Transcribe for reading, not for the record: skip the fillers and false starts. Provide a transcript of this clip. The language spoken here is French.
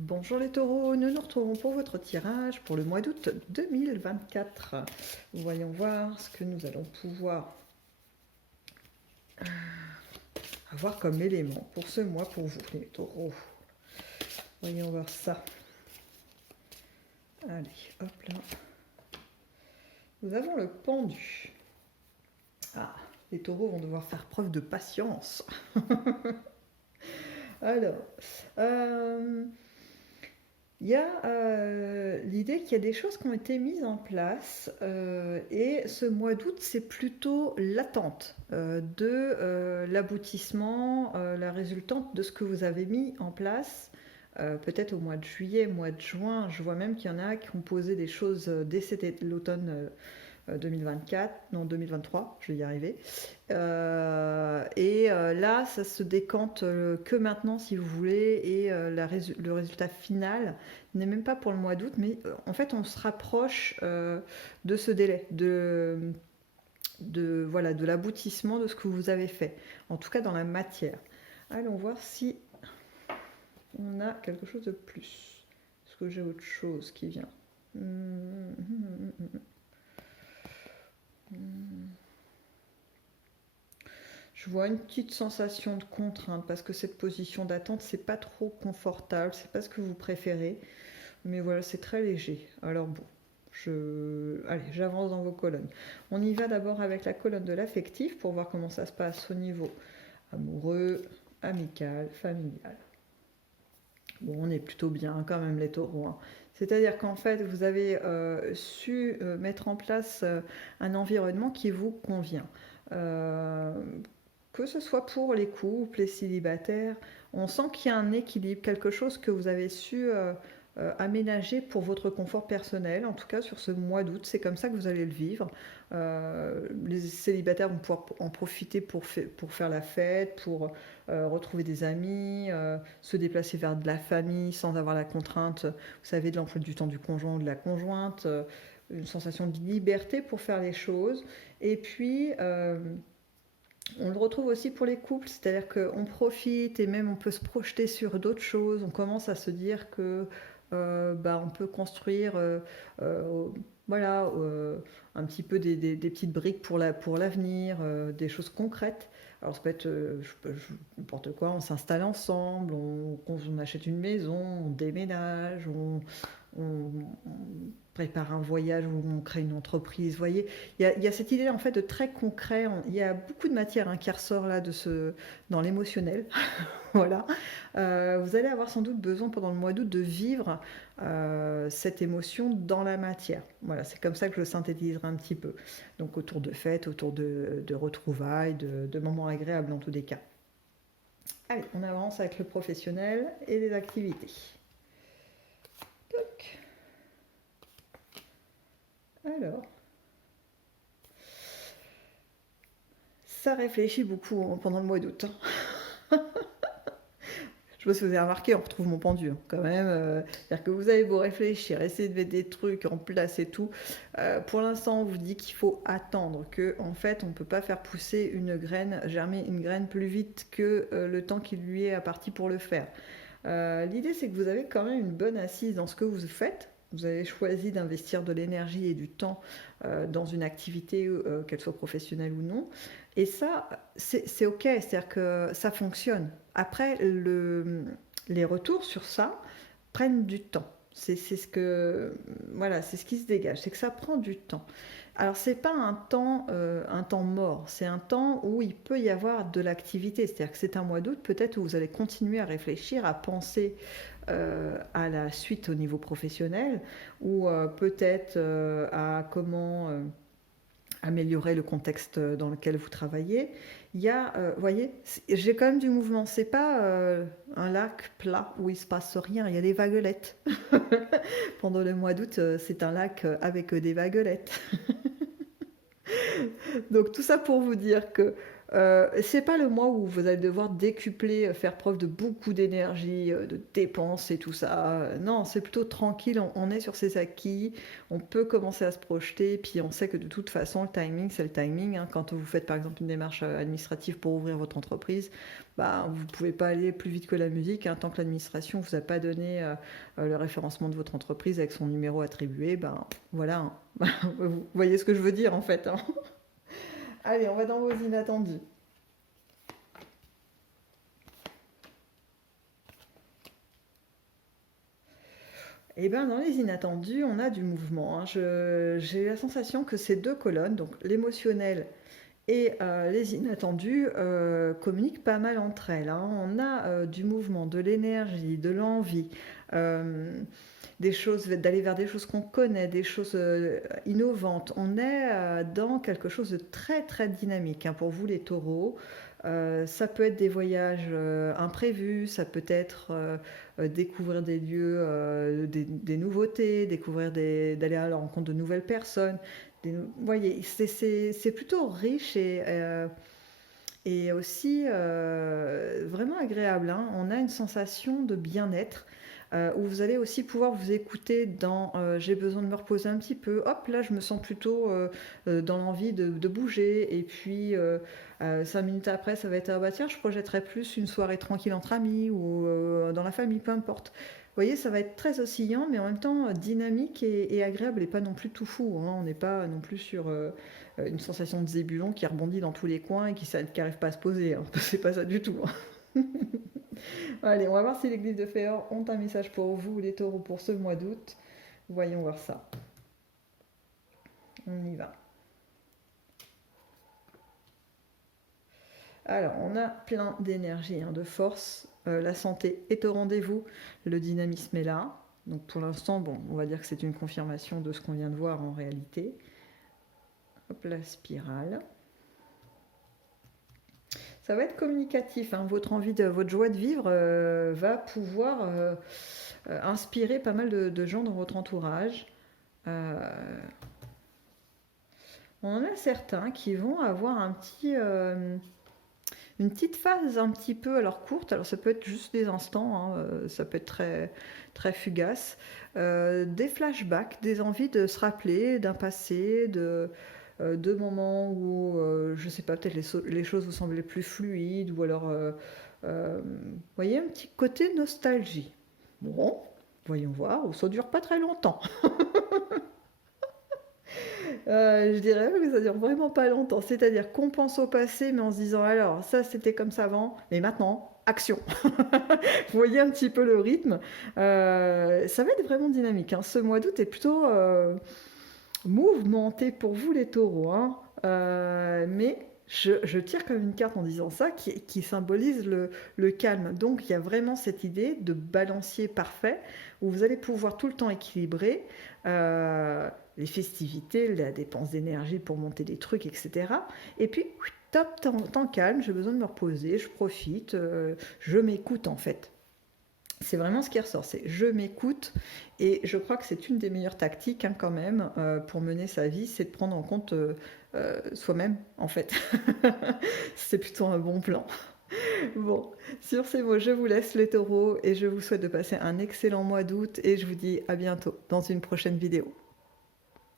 Bonjour les taureaux, nous nous retrouvons pour votre tirage pour le mois d'août 2024. Voyons voir ce que nous allons pouvoir avoir comme élément pour ce mois pour vous les taureaux. Voyons voir ça. Allez, hop là. Nous avons le pendu. Ah, les taureaux vont devoir faire preuve de patience. Alors, il y a l'idée qu'il y a des choses qui ont été mises en place et ce mois d'août, c'est plutôt l'attente de l'aboutissement, la résultante de ce que vous avez mis en place. Peut-être au mois de juillet, mois de juin, je vois même qu'il y en a qui ont posé des choses dès l'automne 2024, non 2023, je vais y arriver. Là, ça se décante que maintenant, si vous voulez, et le résultat final n'est même pas pour le mois d'août, mais en fait, on se rapproche de ce délai, voilà, de l'aboutissement de ce que vous avez fait, en tout cas dans la matière. Allons voir si on a quelque chose de plus. Est-ce que j'ai autre chose qui vient? Je vois une petite sensation de contrainte parce que cette position d'attente, c'est pas trop confortable, c'est pas ce que vous préférez. Mais voilà, c'est très léger. Alors bon, allez, j'avance dans vos colonnes. On y va d'abord avec la colonne de l'affectif pour voir comment ça se passe au niveau amoureux, amical, familial. Bon, on est plutôt bien quand même les taureaux, hein. C'est-à-dire qu'en fait, vous avez su mettre en place un environnement qui vous convient. Que ce soit pour les couples, les célibataires, on sent qu'il y a un équilibre, quelque chose que vous avez su aménager pour votre confort personnel, en tout cas sur ce mois d'août, c'est comme ça que vous allez le vivre. Les célibataires vont pouvoir en profiter pour faire la fête, pour retrouver des amis, se déplacer vers de la famille sans avoir la contrainte, vous savez, de l'emploi du temps du conjoint ou de la conjointe, une sensation de liberté pour faire les choses. Et puis, on le retrouve aussi pour les couples, c'est-à-dire qu'on profite et même on peut se projeter sur d'autres choses. On commence à se dire que on peut construire euh, voilà, un petit peu des petites briques pour l'avenir, des choses concrètes. Alors ça peut être n'importe quoi, on s'installe ensemble, on achète une maison, on déménage, on prépare un voyage ou on crée une entreprise. Vous voyez, il y a cette idée en fait de très concret. Il y a beaucoup de matière qui ressort là dans l'émotionnel. Voilà. Vous allez avoir sans doute besoin pendant le mois d'août de vivre cette émotion dans la matière. Voilà, c'est comme ça que je le synthétiserai un petit peu. Donc autour de fêtes, autour de retrouvailles, de moments agréables en tous les cas. Allez, on avance avec le professionnel et les activités. Toc. Alors, ça réfléchit beaucoup pendant le mois d'août, hein. Je sais pas si vous avez remarqué, on retrouve mon pendu quand même. C'est-à-dire que vous avez beau réfléchir, essayer de mettre des trucs en place et tout. Pour l'instant, on vous dit qu'il faut attendre, que en fait, on ne peut pas faire pousser une graine, germer une graine plus vite que le temps qui lui est imparti pour le faire. L'idée, c'est que vous avez quand même une bonne assise dans ce que vous faites. Vous avez choisi d'investir de l'énergie et du temps dans une activité, qu'elle soit professionnelle ou non. Et ça, c'est OK, c'est-à-dire que ça fonctionne. Après, les retours sur ça prennent du temps. Voilà, c'est ce qui se dégage, c'est que ça prend du temps. Alors c'est pas un temps mort, c'est un temps où il peut y avoir de l'activité. C'est-à-dire que c'est un mois d'août peut-être où vous allez continuer à réfléchir, à penser à la suite au niveau professionnel, ou peut-être à comment améliorer le contexte dans lequel vous travaillez. Il y a, voyez, j'ai quand même du mouvement. C'est pas un lac plat où il se passe rien. Il y a des vaguelettes. Pendant le mois d'août, c'est un lac avec des vaguelettes. Donc tout ça pour vous dire que C'est pas le mois où vous allez devoir décupler, faire preuve de beaucoup d'énergie, de dépenses et tout ça. Non, c'est plutôt tranquille, on est sur ses acquis, on peut commencer à se projeter, puis on sait que de toute façon, le timing, c'est le timing, hein. Quand vous faites par exemple une démarche administrative pour ouvrir votre entreprise, bah, vous pouvez pas aller plus vite que la musique, hein. Tant que l'administration vous a pas donné le référencement de votre entreprise avec son numéro attribué, ben voilà, hein. Vous voyez ce que je veux dire en fait, hein. Allez, on va dans vos inattendus. Et bien, dans les inattendus, on a du mouvement, hein. J'ai la sensation que ces deux colonnes, donc l'émotionnel et les inattendus, communiquent pas mal entre elles, hein. On a du mouvement, de l'énergie, de l'envie, euh, des choses, d'aller vers des choses qu'on connaît, des choses innovantes. On est dans quelque chose de très très dynamique, hein, pour vous les taureaux. Ça peut être des voyages imprévus, ça peut être découvrir des lieux, des nouveautés, d'aller à la rencontre de nouvelles personnes. Vous voyez, c'est plutôt riche et aussi vraiment agréable, hein. On a une sensation de bien-être où vous allez aussi pouvoir vous écouter dans j'ai besoin de me reposer un petit peu. Hop, là, je me sens plutôt dans l'envie de bouger. Et puis, 5 minutes après, ça va être ah bah tiens, je projetterais plus une soirée tranquille entre amis ou dans la famille, peu importe. Vous voyez, ça va être très oscillant, mais en même temps dynamique et agréable et pas non plus tout fou, hein. On n'est pas non plus sur une sensation de zébulon qui rebondit dans tous les coins et qui n'arrive pas à se poser, hein. C'est pas ça du tout, hein. Allez, on va voir si les glyphes de Féor ont un message pour vous, les taureaux, pour ce mois d'août. Voyons voir ça. On y va. Alors, on a plein d'énergie, hein, de force. La santé est au rendez-vous. Le dynamisme est là. Donc pour l'instant, bon, on va dire que c'est une confirmation de ce qu'on vient de voir en réalité. Hop, la spirale. Ça va être communicatif, hein. Votre joie de vivre va pouvoir inspirer pas mal de gens dans votre entourage. Euh, on en a certains qui vont avoir une petite phase un petit peu, alors courte, alors ça peut être juste des instants, hein, ça peut être très, très fugace, des flashbacks, des envies de se rappeler d'un passé, de moments où, je sais pas, peut-être les choses vous semblaient plus fluides, ou alors, vous voyez, un petit côté nostalgie. Bon, voyons voir, ça dure pas très longtemps. Je dirais que ça dure vraiment pas longtemps. C'est-à-dire qu'on pense au passé, mais en se disant alors ça c'était comme ça avant, mais maintenant action. Vous voyez un petit peu le rythme. Ça va être vraiment dynamique, hein. Ce mois d'août est plutôt mouvementé pour vous les taureaux, hein. Mais je tire comme une carte en disant ça qui symbolise le calme. Donc il y a vraiment cette idée de balancier parfait où vous allez pouvoir tout le temps équilibrer les festivités, la dépense d'énergie pour monter des trucs, etc. Et puis, top, temps calme, j'ai besoin de me reposer, je profite, je m'écoute en fait. C'est vraiment ce qui ressort, c'est je m'écoute et je crois que c'est une des meilleures tactiques, hein, quand même pour mener sa vie, c'est de prendre en compte soi-même en fait. C'est plutôt un bon plan. Bon, sur ces mots, je vous laisse les taureaux et je vous souhaite de passer un excellent mois d'août et je vous dis à bientôt dans une prochaine vidéo.